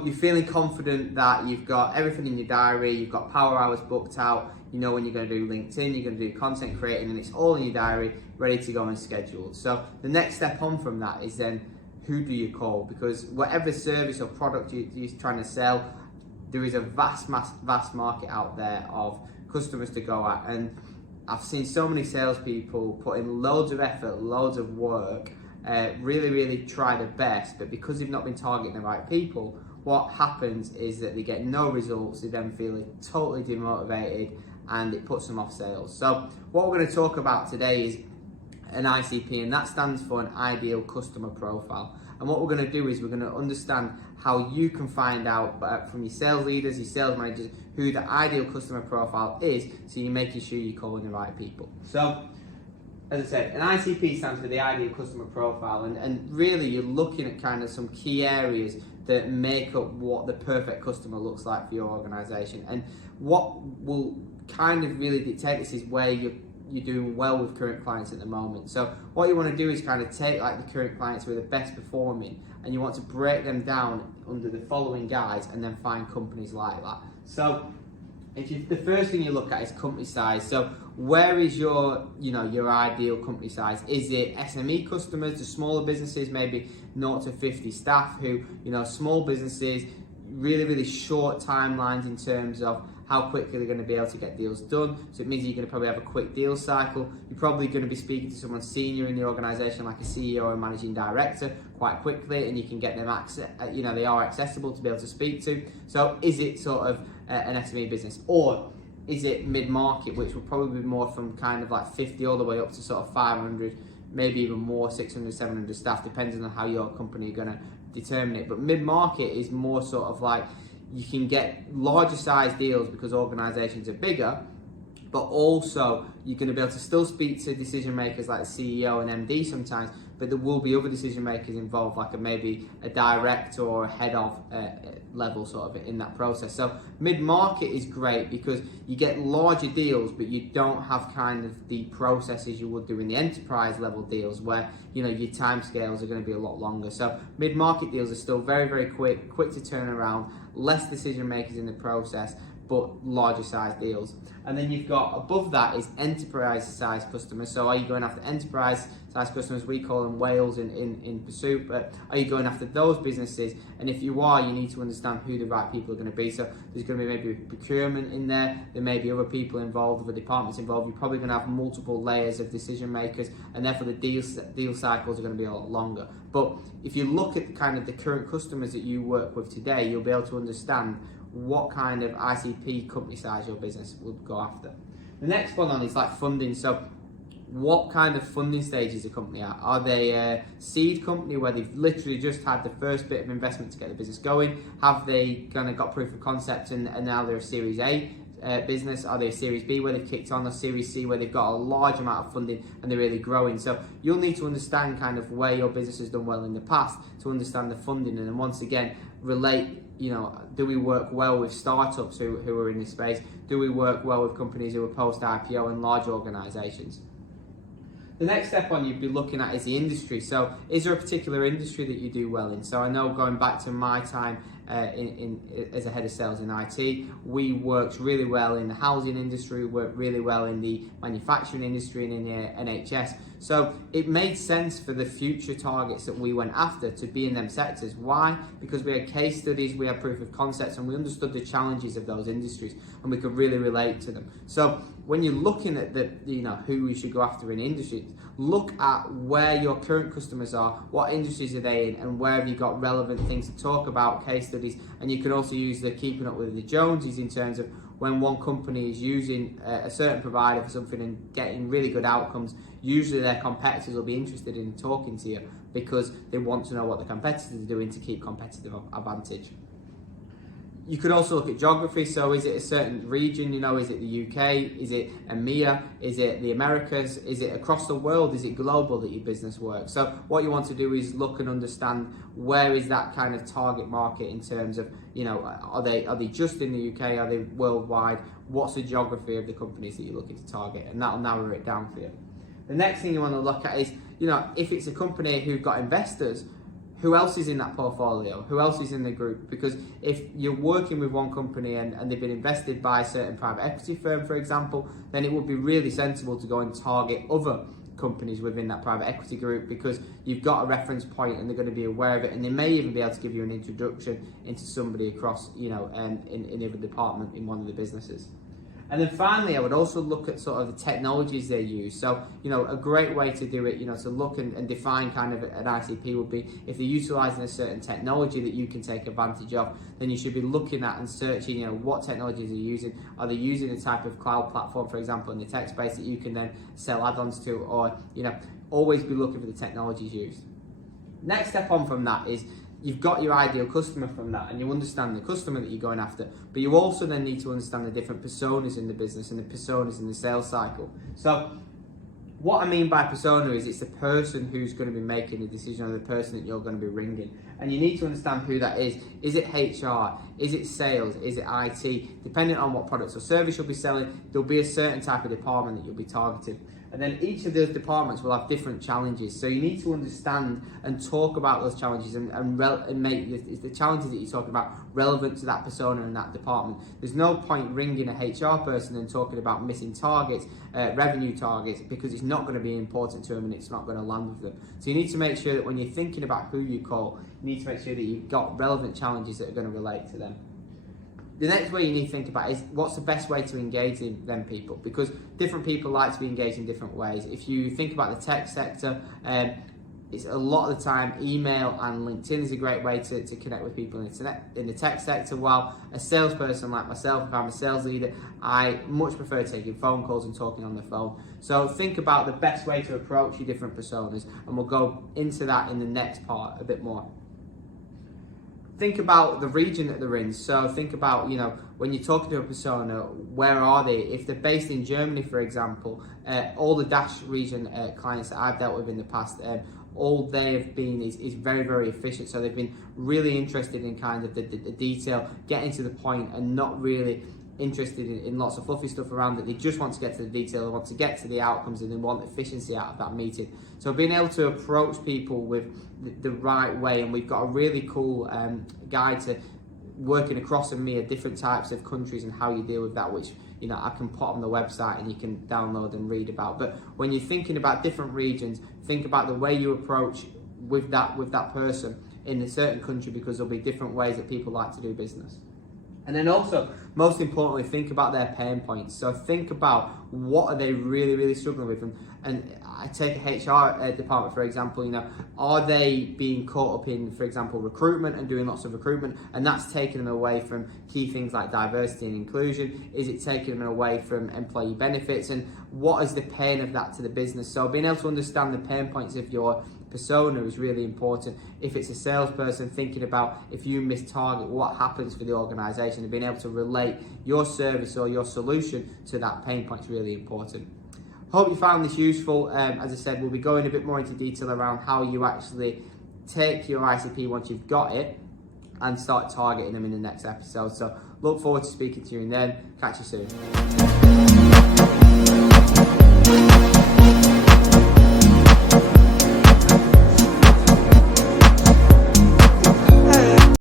So you're feeling confident that you've got everything in your diary, you've got power hours booked out, you know when you're going to do LinkedIn, you're going to do content creating, and it's all in your diary, ready to go and scheduled. So the next step on from that is then, who do you call? Because whatever service or product you're trying to sell, there is a vast market out there of customers to go at. And I've seen so many salespeople put in loads of effort, loads of work, really try their best, but because they've not been targeting the right people, what happens is that they get no results, they then feel totally demotivated, and it puts them off sales. So what we're going to talk about today is an ICP, and that stands for an ideal customer profile. And what we're going to do is we're going to understand how you can find out from your sales leaders, your sales managers, who the ideal customer profile is, so you're making sure you're calling the right people. So as I said, an ICP stands for the ideal customer profile, and really you're looking at kind of some key areas that make up what the perfect customer looks like for your organization. And what will kind of really dictate this is where you're doing well with current clients at the moment. So what you want to do is kind of take like the current clients who are the best performing, and you want to break them down under the following guides and then find companies like that. So the first thing you look at is company size. So where is your ideal company size? Is it SME customers, the smaller businesses, maybe 0 to 50 staff, who, small businesses, really short timelines in terms of how quickly they're going to be able to get deals done. So it means you're going to probably have a quick deal cycle. You're probably going to be speaking to someone senior in the organization, like a CEO or managing director, quite quickly, and you can get them access, they are accessible to be able to speak to. So is it sort of an SME business, or is it mid-market, which will probably be more from kind of like 50 all the way up to sort of 500, maybe even more, 600, 700 staff, depending on how your company are going to determine it. But mid-market is more sort of like, you can get larger size deals because organizations are bigger, but also you're going to be able to still speak to decision makers like the CEO and MD sometimes, but there will be other decision makers involved, like maybe a director or a head of level sort of in that process. So mid-market is great because you get larger deals, but you don't have kind of the processes you would do in the enterprise level deals, where your timescales are going to be a lot longer. So mid-market deals are still very quick to turn around, less decision makers in the process, but larger size deals. And then you've got above that is enterprise size customers. So are you going after enterprise size customers? We call them whales in pursuit, but are you going after those businesses? And if you are, you need to understand who the right people are going to be. So there's going to be maybe procurement in there may be other people involved, other departments involved. You're probably going to have multiple layers of decision makers, and therefore the deal cycles are going to be a lot longer. But if you look at kind of the current customers that you work with today, you'll be able to understand what kind of ICP company size your business would go after. The next one on is like funding. So what kind of funding stage is a company at? Are they a seed company where they've literally just had the first bit of investment to get the business going? Have they kind of got proof of concept and now they're a Series A business? Are they a Series B where they've kicked on, or Series C where they've got a large amount of funding and they're really growing? So you'll need to understand kind of where your business has done well in the past to understand the funding, and then once again relate, do we work well with startups who are in this space? Do we work well with companies who are post-IPO and large organizations? The next step on you'd be looking at is the industry. So is there a particular industry that you do well in? So I know, going back to my time as a head of sales in IT, we worked really well in the housing industry, worked really well in the manufacturing industry and in the NHS. So it made sense for the future targets that we went after to be in them sectors. Why? Because we had case studies, we had proof of concepts, and we understood the challenges of those industries, and we could really relate to them. So when you're looking at who we should go after in industries, look at where your current customers are, what industries are they in, and where have you got relevant things to talk about, case studies. And you can also use the keeping up with the Joneses in terms of when one company is using a certain provider for something and getting really good outcomes, usually their competitors will be interested in talking to you because they want to know what the competitors are doing to keep competitive advantage. You could also look at geography. So is it a certain region? Is it the UK? Is it EMEA? Is it the Americas? Is it across the world? Is it global that your business works? So what you want to do is look and understand where is that kind of target market in terms of, are they just in the UK? Are they worldwide? What's the geography of the companies that you're looking to target? And that'll narrow it down for you. The next thing you want to look at is, if it's a company who've got investors, who else is in that portfolio? Who else is in the group? Because if you're working with one company and they've been invested by a certain private equity firm, for example, then it would be really sensible to go and target other companies within that private equity group, because you've got a reference point and they're going to be aware of it, and they may even be able to give you an introduction into somebody across, in a department in one of the businesses. And then finally, I would also look at sort of the technologies they use. So, a great way to do it, to look and define kind of an ICP would be if they're utilizing a certain technology that you can take advantage of, then you should be looking at and searching, what technologies they're using. Are they using a type of cloud platform, for example, in the tech space that you can then sell add-ons to, or, always be looking for the technologies used. Next step on from that is you've got your ideal customer from that, and you understand the customer that you're going after, but you also then need to understand the different personas in the business and the personas in the sales cycle. So what I mean by persona is it's the person who's going to be making the decision, or the person that you're going to be ringing. And you need to understand who that is. Is it HR? Is it sales? Is it IT? Depending on what products or service you'll be selling, there'll be a certain type of department that you'll be targeting. And then each of those departments will have different challenges. So you need to understand and talk about those challenges and make the challenges that you're talking about relevant to that persona in that department. There's no point ringing a HR person and talking about missing targets, revenue targets, because it's not going to be important to them and it's not going to land with them. So you need to make sure that when you're thinking about who you call, you need to make sure that you've got relevant challenges that are going to relate to them. The next way you need to think about is what's the best way to engage them people, because different people like to be engaged in different ways. If you think about the tech sector, it's a lot of the time email and LinkedIn is a great way to connect with people in the tech sector, while a salesperson like myself, if I'm a sales leader, I much prefer taking phone calls and talking on the phone. So think about the best way to approach your different personas, and we'll go into that in the next part a bit more. Think about the region that they're in. So think about, when you're talking to a persona, where are they? If they're based in Germany, for example, all the DACH region clients that I've dealt with in the past, all they have been is very, very efficient. So they've been really interested in kind of the detail, getting to the point, and not really interested in lots of fluffy stuff around it. They just want to get to the detail, they want to get to the outcomes, and they want efficiency out of that meeting. So being able to approach people with the right way, and we've got a really cool guide to working across EMEA, different types of countries and how you deal with that, which I can put on the website and you can download and read about. But when you're thinking about different regions, think about the way you approach with that person in a certain country, because there'll be different ways that people like to do business. And then also, most importantly, think about their pain points. So think about what are they really, really struggling with. And I take a HR department, for example, are they being caught up in, for example, recruitment and doing lots of recruitment, and that's taking them away from key things like diversity and inclusion? Is it taking them away from employee benefits? And what is the pain of that to the business? So being able to understand the pain points of your persona is really important. If it's a salesperson, thinking about if you miss target, what happens for the organization, and being able to relate your service or your solution to that pain point is really important. Hope you found this useful. As I said, we'll be going a bit more into detail around how you actually take your ICP once you've got it and start targeting them in the next episode. So look forward to speaking to you, and then catch you soon.